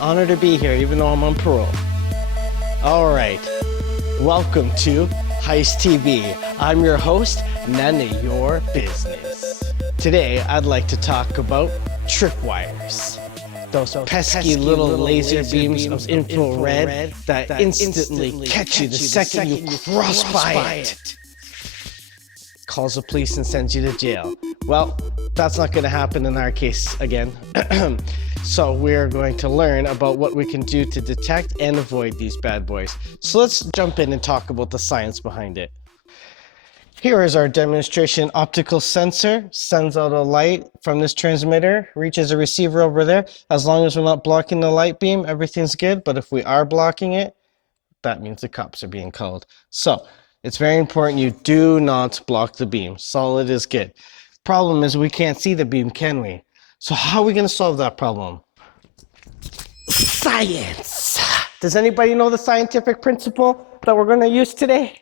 honor to be here, even though I'm on parole. All right, welcome to HEIST TV. I'm your host, none of your business. Today, I'd like to talk about tripwires. Those pesky little laser beams of infrared that instantly catch you the second you cross by it. Calls the police and sends you to jail. Well, that's not going to happen in our case again. So we're going to learn about what we can do to detect and avoid these bad boys. So let's jump in and talk about the science behind it. Here is our demonstration optical sensor. Sends out a light from this transmitter, reaches a receiver over there. As long as we're not blocking the light beam, everything's good. But if we are blocking it, that means the cops are being called. So it's very important you do not block the beam. Solid is good. Problem is we can't see the beam, can we? So how are we going to solve that problem? Science! Does anybody know the scientific principle that we're going to use today?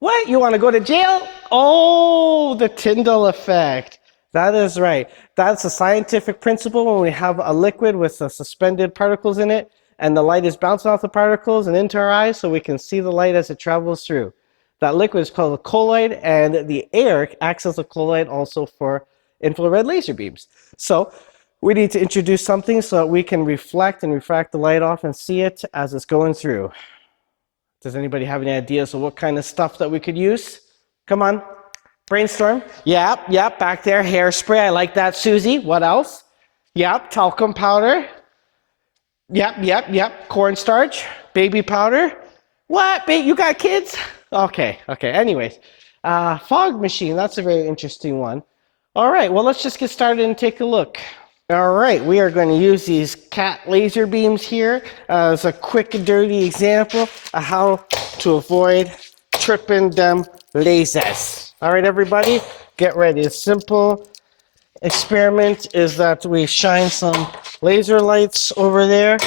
What? You want to go to jail? Oh, the Tyndall effect. That is right. That's a scientific principle when we have a liquid with suspended particles in it, and the light is bouncing off the particles and into our eyes so we can see the light as it travels through. That liquid is called a colloid, and the air acts as a colloid also for infrared laser beams. So we need to introduce something so that we can reflect and refract the light off and see it as it's going through. Does anybody have any ideas of what kind of stuff that we could use? Come on, brainstorm. Yep, back there, hairspray. I like that, Susie. What else? Yep, talcum powder. Yep, cornstarch, baby powder. What, you got kids? Okay, anyways. Fog machine, that's a very interesting one. All right, well, let's just get started and take a look. All right, we are going to use these cat laser beams here as a quick and dirty example of how to avoid tripping them lasers. All right, everybody, get ready. A simple experiment is that we shine some laser lights over there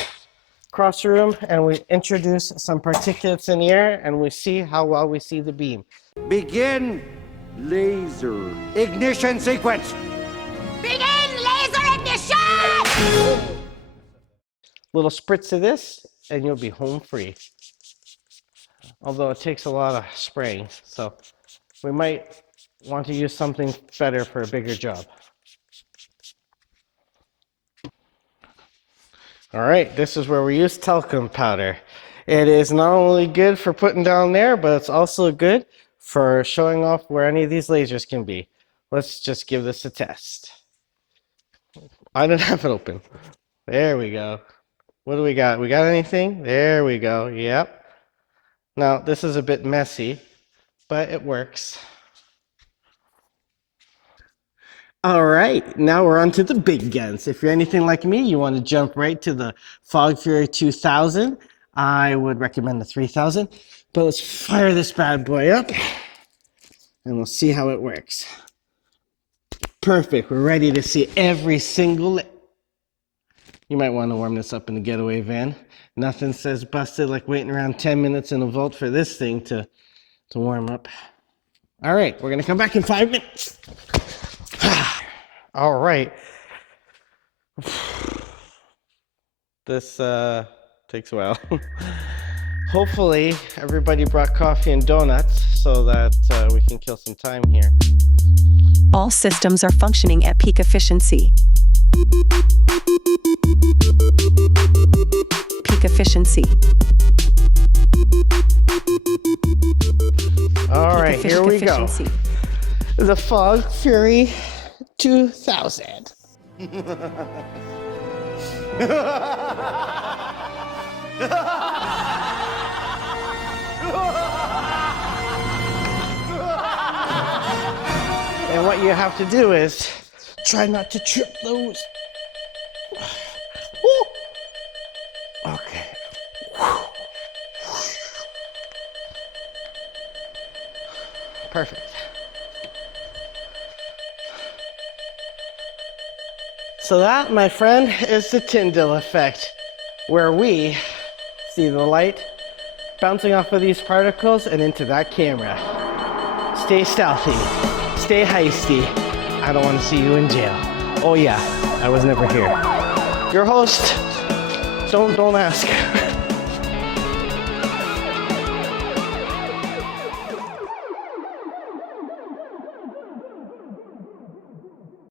across the room, and we introduce some particulates in the air, and we see how well we see the beam. Begin laser ignition sequence. Begin laser ignition! Little spritz of this, and you'll be home free. Although it takes a lot of spraying, so we might want to use something better for a bigger job. All right, this is where we use talcum powder. It is not only good for putting down there, but it's also good for showing off where any of these lasers can be. Let's just give this a test. I didn't have it open. There we go. What do we got? We got anything? There we go. Yep. Now, this is a bit messy, but it works. All right, now we're on to the big guns. If you're anything like me, you want to jump right to the Fog Fury 2000. I would recommend the 3000, but let's fire this bad boy up and we'll see how it works. Perfect, we're ready to see every single. You might want to warm this up in the getaway van. Nothing says busted like waiting around 10 minutes in a vault for this thing to warm up. All right, we're gonna come back in 5 minutes. All right. This takes a while. Hopefully everybody brought coffee and donuts so that we can kill some time here. All systems are functioning at peak efficiency. Peak efficiency. All right, here we go. The Fog Fury 2000. And what you have to do is try not to trip those. Woo. Okay. Perfect. So that, my friend, is the Tyndall effect, where we see the light bouncing off of these particles and into that camera. Stay stealthy, stay heisty. I don't want to see you in jail. Oh yeah, I was never here. Your host, Don't ask.